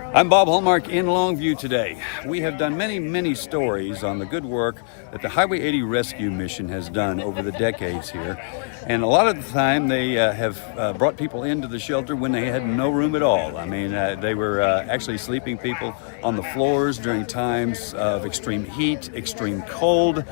I'm Bob Hallmark in Longview today. We have done many stories on the good work that the Highway 80 rescue mission has done over the decades here. And a lot of the time they have brought people into the shelter when they had no room at all. I mean, they were actually sleeping people on the floors during times of extreme heat, extreme cold.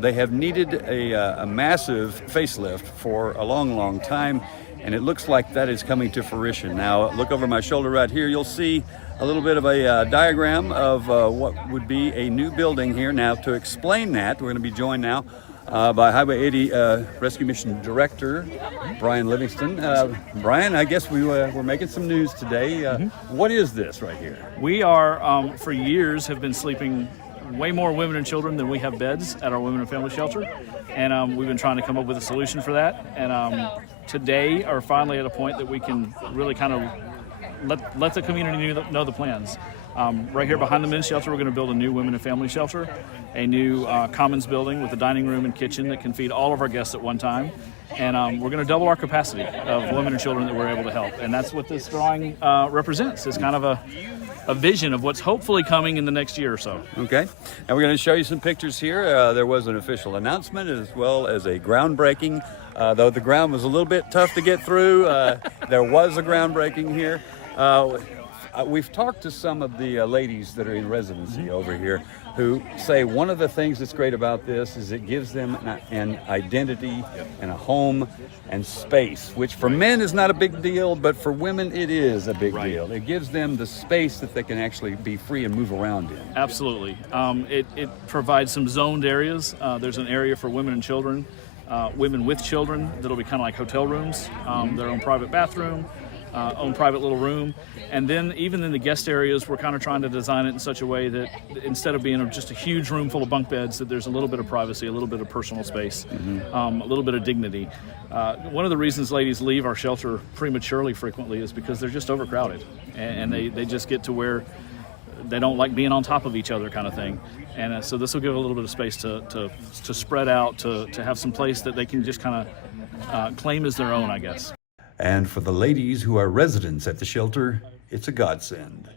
They have needed a massive facelift for a long time. And it looks like that is coming to fruition. Now, look over my shoulder right here. You'll see a little bit of a diagram of what would be a new building here. Now, to explain that, we're going to be joined now by Highway 80 Rescue Mission Director, Brian Livingston. Brian, I guess we're making some news today. What is this right here? We are, for years, have been sleeping way more women and children than we have beds at our women and family shelter. And we've been trying to come up with a solution for that. And today are finally at a point that we can really kind of let the community know the plans. Right here behind the men's shelter, we're going to build a new women and family shelter, a new commons building with a dining room and kitchen that can feed all of our guests at one time. And we're going to double our capacity of women and children that we're able to help. And that's what this drawing represents. It's kind of a vision of what's hopefully coming in the next year or so. Okay, and we're going to show you some pictures here. There was an official announcement as well as a groundbreaking. Though the ground was a little bit tough to get through, there was a groundbreaking here. We've talked to some of the ladies that are in residency over here who say one of the things that's great about this is it gives them an identity and a home and space, which for men is not a big deal, but for women it is a big deal. It gives them the space that they can actually be free and move around in. Absolutely. It provides some zoned areas. There's an area for women and children, women with children that'll be kind of like hotel rooms, their own private bathroom, own private little room. And then even in the guest areas, we're kind of trying to design it in such a way that instead of being just a huge room full of bunk beds, that there's a little bit of privacy, a little bit of personal space, a little bit of dignity. One of the reasons ladies leave our shelter prematurely frequently is because they're just overcrowded. And they just get to where they don't like being on top of each other kind of thing. And so this will give a little bit of space to spread out, to have some place that they can just kind of claim as their own, I guess. And for the ladies who are residents at the shelter, it's a godsend.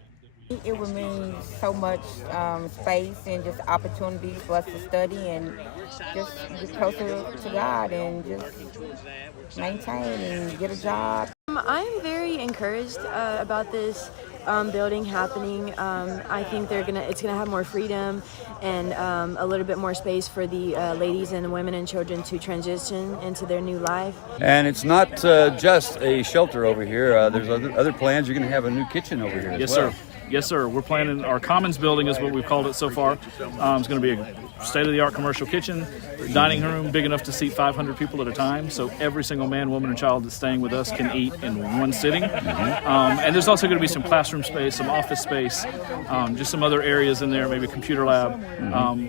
It would mean so much space and just opportunities for us to study and just get closer to God and just maintain and get a job. I'm very encouraged about this building happening. I think it's gonna have more freedom and a little bit more space for the ladies and the women and children to transition into their new life. And it's not just a shelter over here. There's other plans. You're going to have a new kitchen over here as well. Yes, sir. Yes, sir. We're planning our commons building is what we've called it so far. It's going to be a state-of-the-art commercial kitchen, dining room big enough to seat 500 people at a time. So every single man, woman, and child that's staying with us can eat in one sitting. And there's also going to be some classroom space, some office space, just some other areas in there, maybe a computer lab,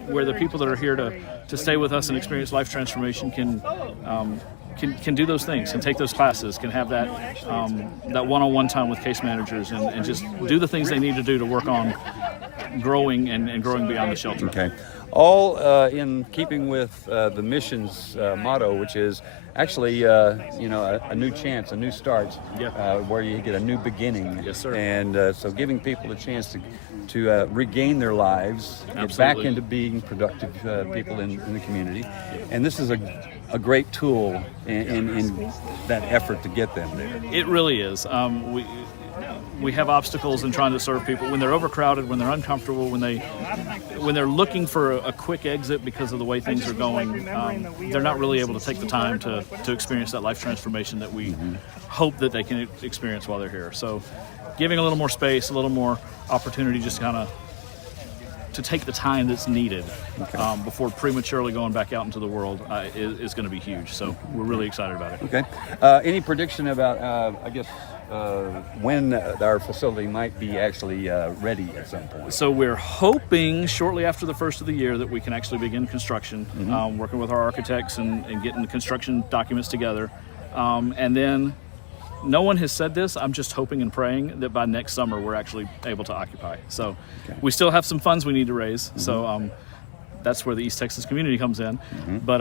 where the people that are here to stay with us and experience life transformation can do those things, can take those classes, can have that one-on-one time with case managers and just do the things they need to do to work on growing and growing beyond the shelter. Okay. All in keeping with the mission's motto, which is actually, a new chance, a new start, where you get a new beginning. Yes, sir. And so giving people a chance to regain their lives, get back into being productive people in the community. And this is a great tool in that effort to get them there. It really is. We have obstacles in trying to serve people when they're overcrowded, when they're uncomfortable, when they're looking for a quick exit because of the way things are going. They're not really able to take the time to experience that life transformation that we hope that they can experience while they're here. So giving a little more space, a little more opportunity, just kind of to take the time that's needed before prematurely going back out into the world is going to be huge. So we're really excited about it. Okay. Any prediction about, when our facility might be actually ready at some point? So we're hoping shortly after the first of the year that we can actually begin construction, working with our architects and getting the construction documents together. And then no one has said this. I'm just hoping and praying that by next summer we're actually able to occupy. So we still have some funds we need to raise. So that's where the East Texas community comes in. But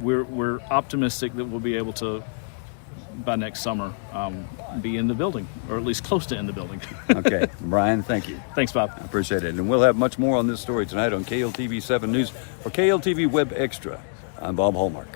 we're optimistic that we'll be able to by next summer, be in the building, or at least close to in the building. Okay, Brian, thank you. Thanks, Bob. I appreciate it. And we'll have much more on this story tonight on KLTV 7 News. For KLTV Web Extra, I'm Bob Hallmark.